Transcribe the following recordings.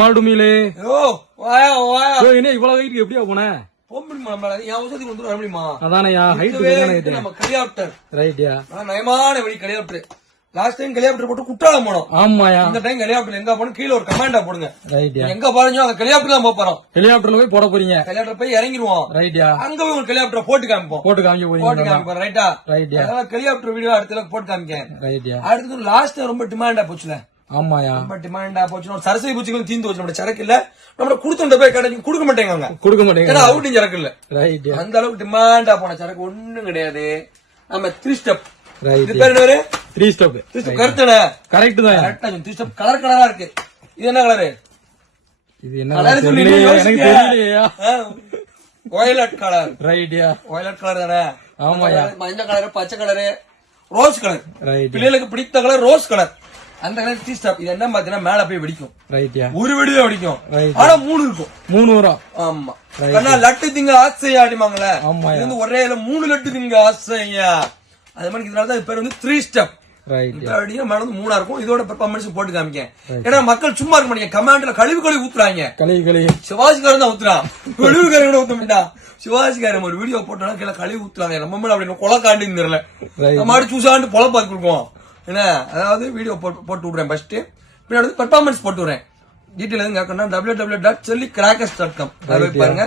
மாடு மீலே என்ன இவ்வளவு ஹைட் எப்படியா போன அதானயா ஹைட் நம்ம ஹெலிகாப்டர் ரைட்யா நயமான வழி ஹெலிகாப்டர். லாஸ்ட் டைம் ஹெலிகாப்டர் போட்டு குற்றாலம் போனோம். ஆமாயா. இந்த டைம் ஹெலிகாப்டர் எங்க போனோம் கீழே ஒரு கமாண்டா போடுங்க. ரைட்யா. எங்க பாருங்க அங்க ஹெலிகாப்டர் தான் போறோம். ஹெலிகாப்டர்ல போய் போட போறீங்க. ஹெலிகாப்டர் போய் இறங்கிடுவோம். ரைட்யா. அங்க போய் ஒரு ஹெலிகாப்டர் போட்டு காமிப்போம். போட்டு காமிக்க போறீங்க. போட்டு காமிப்போம். ரைட்டா. ரைட்யா. ஹெலிகாப்டர் வீடியோ அடுத்த போட்டு காமிக்கேன். ரைட்யா. அடுத்து லாஸ்ட் ரொம்ப டிமாண்டா போச்சுல. ஆமாயா. ரொம்ப டிமாண்டா போச்சு. சரஸ்வதி பூச்சிகள் தீந்து போச்சு. நம்ம சரக்கு இல்ல. நம்ம கொடுத்த போய் கடைக்கு கொடுக்க மாட்டேங்க. கொடுக்க மாட்டேங்க. ஏன்னா அவுட்டிங் சரக்கு இல்ல. ரைட்யா. அந்த அளவுக்கு டிமாண்டா போன சரக்கு ஒண்ணும் கிடையாது. நம்ம 3 ஸ்டெப். ரைட். இது பேர் என்ன? 3 ஸ்டெப். கரெக்ட்டா? கரெக்ட் தான். கரெக்ட்டா. 3 ஸ்டெப் கலர் கலரா இருக்கு. இது என்ன கலர்? இது என்ன கலர் தெரியலையா? எனக்கு தெரியலையா? Violet colour. ரைட்யா. வயலட் கலர் தானே? ஆமாயா. மஞ்சள் கலர், பச்சை கலர், ரோஸ் கலர். ரைட். பிள்ளைகளுக்கு பிடித்த கலர் ரோஸ் கலர். அந்த கலர் 3 ஸ்டெப். இது என்ன பாத்தீங்கன்னா மேல போய் வெடிக்கும். ரைட்யா. ஒரு வெடிதான் வெடிக்கும். ஆனா 3 இருக்கும். 3 வரும். ஆமா. கண்ணா லட்டு திங்க ஆசையா அடிமாங்களே. ஆமாயா. இது ஒரே 3 லட்டு திங்க ஆசையா. அது மாதிரி இதனால தான் பேர் 3 ஸ்டெப். ரைட். இப்ப மேல 3 இருக்கும். இதோட பெர்ஃபார்மன்ஸ் போட்டு காமிக்க. ஏன்னா மக்கள் சும்மா இருக்க மாட்டீங்க. கமாண்ட்ல கழுவி ஊத்துறாங்க. கழுவி சிவாஜிக்காரன் தான் ஊத்துறான். கழுவிக்காரன் கூட ஊத்த மாட்டா. சிவாஜிக்காரன் ஒரு வீடியோ போட்டோம்னா கீழே கழுவி ஊத்துறாங்க. நம்ம மேல அப்படி கொலைக்காண்டுன்னு தெரியல. நம்ம ஆடி சூசாண்டு பொல பார்த்து கொடுப்போம். என்ன அதாவது வீடியோ போட்டு விடுறேன் ஃபர்ஸ்ட். பின்னாடி பெர்ஃபார்மன்ஸ் போட்டு விடுறேன். டீட்டெயில் எதுவும் கேட்கணும்னா www.chellycrackers.com பாருங்க.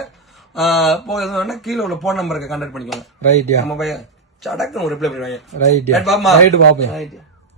போய் கீழே உள்ள போன் நம்பருக்கு கான்டாக்ட் பண்ணிக்கோங்க. ரைட். நம்ம பையன் சடக்குன்னு ஒரு ரிப்ளை பண்ணுவாங்க. ரைட். ரைட் பாப்பேன்.